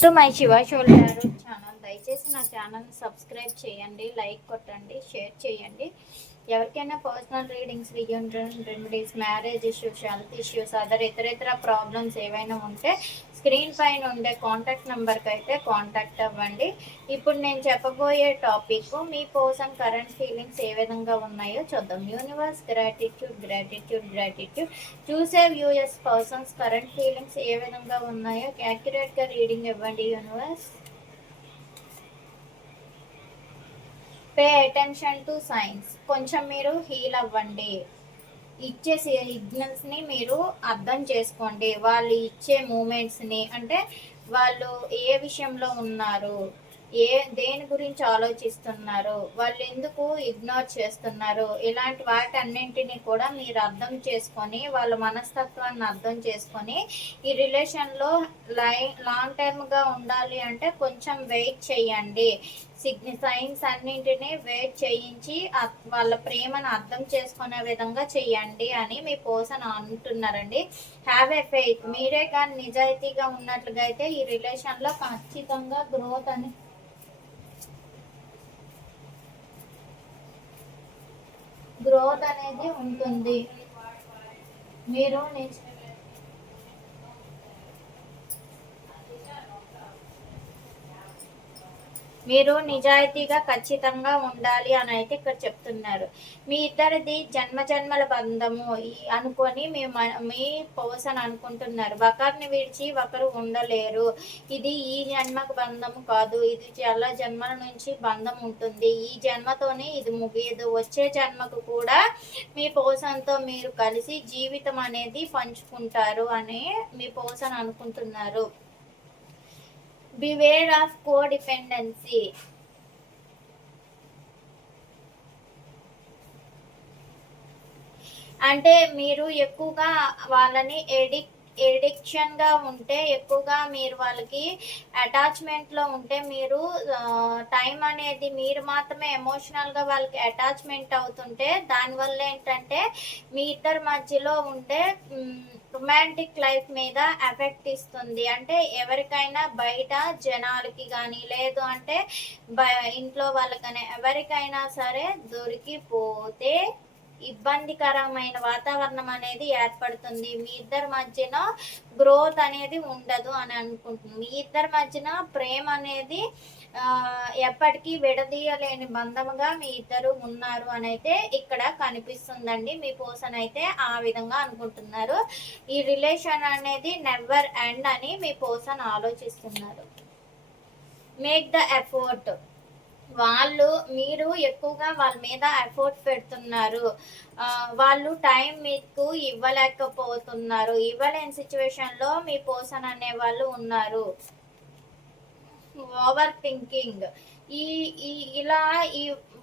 To my Shiva shoulder channel. దయచేసి నా ఛానల్ని సబ్స్క్రైబ్ చేయండి, లైక్ కొట్టండి, షేర్ చేయండి. ఎవరికైనా personal readings, remedies, marriage issues, health issues, ఇతర ప్రాబ్లమ్స్ ఏవైనా ఉంటే స్క్రీన్ పైన ఉండే కాంటాక్ట్ నెంబర్కి అయితే కాంటాక్ట్ అవ్వండి. ఇప్పుడు నేను చెప్పబోయే టాపిక్ మీ పర్సన్ కరెంట్ ఫీలింగ్స్ ఏ విధంగా ఉన్నాయో చూద్దాం. Universe, gratitude gratitude gratitude. చూసే వ్యూయర్స్ పర్సన్స్ కరెంట్ ఫీలింగ్స్ ఏ విధంగా ఉన్నాయో యాక్యురేట్గా రీడింగ్ ఇవ్వండి universe. Pay attention to science. కొంచెం మీరు హీల్ అవ్వండి. ఇచ్చే సిగ్నల్స్ని మీరు అర్థం చేసుకోండి. వాళ్ళు ఇచ్చే మూమెంట్స్ని, అంటే వాళ్ళు ఏ విషయంలో ఉన్నారు, దేని గురించి ఆలోచిస్తున్నారు, వాళ్ళు ఎందుకు ఇగ్నోర్ చేస్తున్నారు, ఇలాంటి వాటన్నింటినీ కూడా మీరు అర్థం చేసుకొని వాళ్ళ మనస్తత్వాన్ని అర్థం చేసుకొని ఈ రిలేషన్లో లాంగ్ టర్మ్గా ఉండాలి అంటే కొంచెం వెయిట్ చేయండి. సైన్స్ అన్నింటినీ వెయిట్ చేయించి వాళ్ళ ప్రేమను అర్థం చేసుకునే విధంగా చెయ్యండి అని మీ పర్సన్ అంటున్నారండి. Have a faith. మీరే కానీ నిజాయితీగా ఉన్నట్లుగా అయితే ఈ రిలేషన్లో ఖచ్చితంగా గ్రోత్ అనేది ఉంటుంది. మీరు మీరు నిజాయితీగా ఖచ్చితంగా ఉండాలి అని అయితే ఇక్కడ చెప్తున్నారు. మీ ఇద్దరిది జన్మజన్మల బంధము అనుకొని మీ పర్సన్ అనుకుంటున్నారు. ఒకరిని విడిచి ఒకరు ఉండలేరు. ఇది ఈ జన్మకు బంధము కాదు, ఇది చాలా జన్మల నుంచి బంధం ఉంటుంది. ఈ జన్మతోనే ఇది ముగియదు. వచ్చే జన్మకు కూడా మీ పర్సన్తో మీరు కలిసి జీవితం అనేది పంచుకుంటారు అని మీ పర్సన్ అనుకుంటున్నారు. Beware of codependency. అంటే మీరు ఎక్కువగా వాళ్ళని ఎడిక్షన్గా ఉంటే, ఎక్కువగా మీరు వాళ్ళకి అటాచ్మెంట్లో ఉంటే, మీరు టైం అనేది మీరు మాత్రమే ఎమోషనల్గా వాళ్ళకి అటాచ్మెంట్ అవుతుంటే దానివల్ల ఏంటంటే మీ ఇద్దరి మధ్యలో ఉండే రొమాంటిక్ లైఫ్ మీద ఎఫెక్ట్ ఇస్తుంది. అంటే ఎవరికైనా బయట జనాలకి కానీ, లేదు అంటే ఇంట్లో వాళ్ళకైనా ఎవరికైనా సరే దొరికిపోతే ఇబ్బందికరమైన వాతావరణం అనేది ఏర్పడుతుంది. మీ ఇద్దరి మధ్యన గ్రోత్ అనేది ఉండదు అని అనుకుంటుంది. మీ ఇద్దరి మధ్యన ప్రేమ అనేది ఎప్పటికీ విడదీయలేని బంధముగా మీ ఇద్దరు ఉన్నారు అని అయితే ఇక్కడ కనిపిస్తుందండి. మీ పర్సన్ అయితే ఆ విధంగా అనుకుంటున్నారు. ఈ రిలేషన్ అనేది నెవర్ ఎండ్ అని మీ పర్సన్ ఆలోచిస్తున్నారు. Make the effort. మీరు ఎక్కువగా వాళ్ళ మీద ఎఫర్ట్ పెడుతున్నారు. వాళ్ళు టైం మీకు ఇవ్వలేకపోతున్నారు. ఇవ్వలేని సిచ్యువేషన్లో మీ పర్సన్ అనే వాళ్ళు ఉన్నారు. Over thinking. ఇలా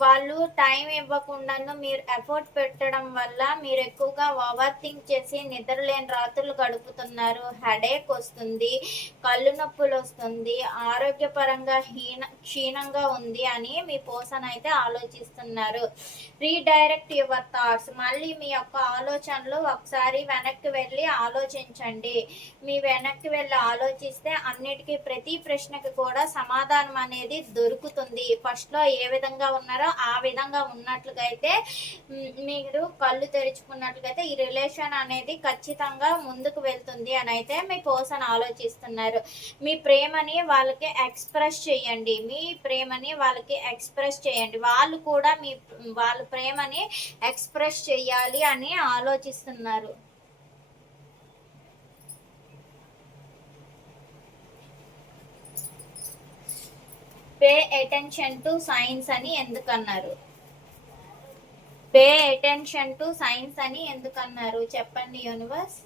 వాళ్ళు టైం ఇవ్వకుండాను మీరు ఎఫర్ట్ పెట్టడం వల్ల మీరు ఎక్కువగా ఓవర్ థింక్ చేసి నిద్రలేని రాత్రులు గడుపుతున్నారు. హెడేక్ వస్తుంది, కళ్ళు నొప్పులు వస్తుంది, ఆరోగ్యపరంగా క్షీణంగా ఉంది అని మీ పర్సన్ అయితే ఆలోచిస్తున్నారు. Redirect your thoughts. మళ్ళీ మీ యొక్క ఆలోచనలు ఒకసారి వెనక్కి వెళ్ళి ఆలోచించండి. మీ వెనక్కి వెళ్ళి ఆలోచిస్తే అన్నిటికీ ప్రతి ప్రశ్నకి కూడా సమాధానం అనేది దొరుకుతుంది. ఫస్ట్లో ఏ విధంగా ఉన్నారో ఆ విధంగా ఉన్నట్లుగా అయితే మీరు కళ్ళు తెరుచుకున్నట్లుగైతే ఈ రిలేషన్ అనేది ఖచ్చితంగా ముందుకు వెళ్తుంది అని అయితే మీ పర్సన్ ఆలోచిస్తున్నారు. మీ ప్రేమని వాళ్ళకి ఎక్స్ప్రెస్ చేయండి. వాళ్ళు కూడా వాళ్ళ ప్రేమని ఎక్స్ప్రెస్ చేయాలి అని ఆలోచిస్తున్నారు. పే అటెన్షన్ టు సైన్స్ అని ఎందుకన్నారు? పే అటెన్షన్ టు సైన్స్ అని ఎందుకన్నారు చెప్పండి యూనివర్స్.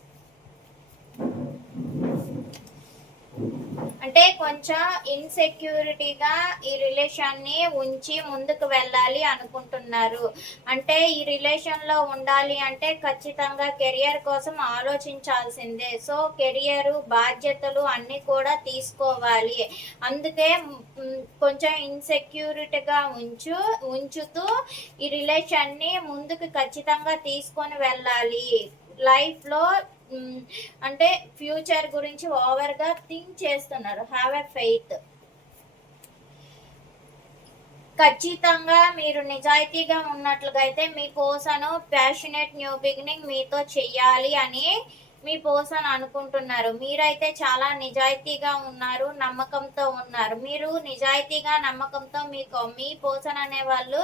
అంటే కొంచెం ఇన్సెక్యూరిటీగా ఈ రిలేషన్ని ఉంచి ముందుకు వెళ్ళాలి అనుకుంటున్నారు. అంటే ఈ రిలేషన్లో ఉండాలి అంటే ఖచ్చితంగా కెరియర్ కోసం ఆలోచించాల్సిందే. సో కెరియరు, బాధ్యతలు అన్నీ కూడా తీసుకోవాలి. అందుకే కొంచెం ఇన్సెక్యూరిటీగా ఉంచుతూ ఈ రిలేషన్ని ముందుకు ఖచ్చితంగా తీసుకొని వెళ్ళాలి. లైఫ్లో అంటే ఫ్యూచర్ గురించి ఓవర్గా థింక్ చేస్తున్నారు. Have a faith. ఖచ్చితంగా మీరు నిజాయితీగా ఉన్నట్లుగా అయితే మీ పర్సన్ ప్యాషనేట్ న్యూ బిగినింగ్ మీతో చెయ్యాలి అని మీ పర్సన్ అనుకుంటున్నారు. మీరైతే చాలా నిజాయితీగా ఉన్నారు, నమ్మకంతో ఉన్నారు. మీరు నిజాయితీగా నమ్మకంతో మీ పర్సన్ అనేవాళ్ళు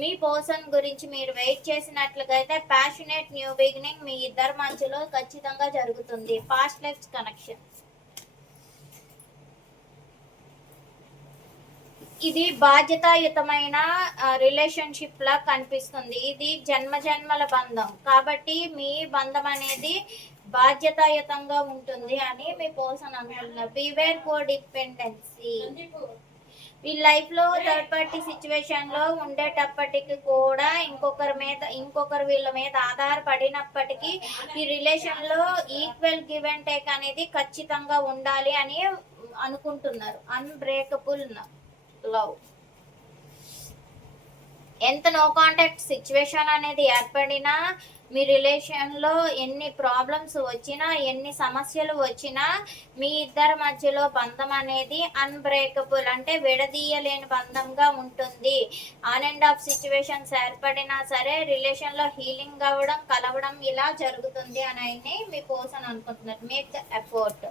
మీ పర్సన్ గురించి మీరు వెయిట్ చేసినట్లుగా అయితే ప్యాషనేట్ న్యూ బిగినింగ్ మీ ఇద్దరి మధ్యలో ఖచ్చితంగా జరుగుతుంది. Past lives connection. ఇది బాధ్యతాయుతమైన రిలేషన్షిప్ లా కనిపిస్తుంది. ఇది జన్మల బంధం కాబట్టి మీ బంధం అనేది బాధ్యతాయుతంగా ఉంటుంది అని మీ పర్సన్ అనుకుంటున్నారు. బివేర్ కో డిపెండెన్సీ. ఈ లైఫ్ లో థర్డ్ పార్టీ సిచ్యువేషన్ లో ఉండేటప్పటికి కూడా ఇంకొకరు వీళ్ళ మీద ఆధారపడినప్పటికీ ఈ రిలేషన్ లో ఈక్వల్ గివ్ అండ్ టేక్ అనేది ఖచ్చితంగా ఉండాలి అని అనుకుంటున్నారు. Unbreakable love. ఎంత నో కాంటాక్ట్ సిచ్యువేషన్ అనేది ఏర్పడినా మీ రిలేషన్లో ఎన్ని ప్రాబ్లమ్స్ వచ్చినా ఎన్ని సమస్యలు వచ్చినా మీ ఇద్దరి మధ్యలో బంధం అనేది అన్బ్రేకబుల్ అంటే విడదీయలేని బంధంగా ఉంటుంది. ఆన్ అండ్ ఆఫ్ సిచ్యువేషన్స్ ఏర్పడినా సరే రిలేషన్లో హీలింగ్ అవ్వడం కలవడం ఇలా జరుగుతుంది అని మీ పర్సన్ అనుకుంటున్నారు. Make the effort.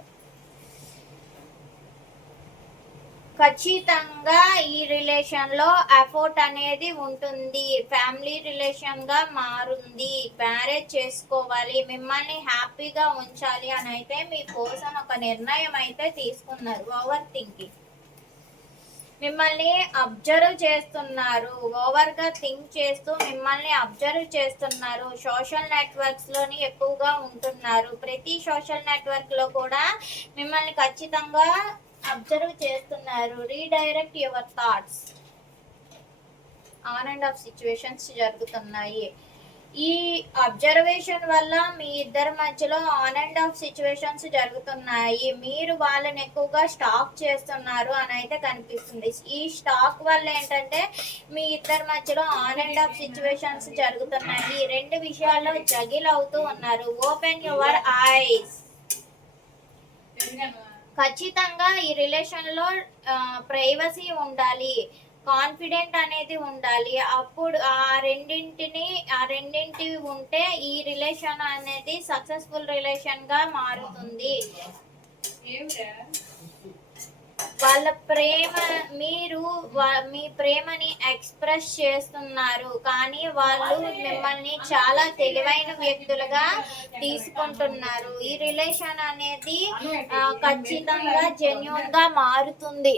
ఖచ్చితంగా ఈ రిలేషన్ లో ఎఫర్ట్ అనేది ఉంటుంది. ఫ్యామిలీ రిలేషన్ గా మారుంది. మ్యారేజ్ చేసుకోవాలి, మిమ్మల్ని హ్యాపీగా ఉంచాలి అని అయితే మీ పర్సన్ ఒక నిర్ణయం అయితే తీసుకున్నారు. Over thinking. మిమ్మల్ని అబ్జర్వ్ చేస్తున్నారు. ఓవర్గా థింక్ చేస్తూ మిమ్మల్ని అబ్జర్వ్ చేస్తున్నారు. సోషల్ నెట్వర్క్స్ లోని ఎక్కువగా ఉంటున్నారు. ప్రతి సోషల్ నెట్వర్క్ లో కూడా మిమ్మల్ని ఖచ్చితంగా అబ్జర్వ్ చేస్తున్నారు. Redirect your thoughts. On and of situations జరుగుతున్నాయి. ఈ అబ్జర్వేషన్ వల్ల మీ ఇద్దరి మధ్యలో ఆన్ అండ్ ఆఫ్ సిచ్యువేషన్స్ జరుగుతున్నాయి. మీరు వాళ్ళని ఎక్కువగా స్టాక్ చేస్తున్నారు అని అయితే కనిపిస్తుంది. ఈ స్టాక్ వల్ల ఏంటంటే మీ ఇద్దరి మధ్యలో ఆన్ అండ్ ఆఫ్ సిచ్యువేషన్స్ జరుగుతున్నాయి. రెండు విషయాల్లో జగిల్ అవుతూ ఉన్నారు. Open your eyes. ఖచ్చితంగా ఈ రిలేషన్లో ప్రైవసీ ఉండాలి, కాన్ఫిడెంట్ అనేది ఉండాలి. అప్పుడు ఆ రెండింటి ఉంటే ఈ రిలేషన్ అనేది సక్సెస్ఫుల్ రిలేషన్గా మారుతుంది. వాళ్ళ ప్రేమ మీరు మీ ప్రేమని ఎక్స్ప్రెస్ చేస్తున్నారు కానీ వాళ్ళు మిమ్మల్ని చాలా తెలివైన వ్యక్తులుగా తీసుకుంటున్నారు. ఈ రిలేషన్ అనేది ఖచ్చితంగా జెన్యూన్ గా మారుతుంది.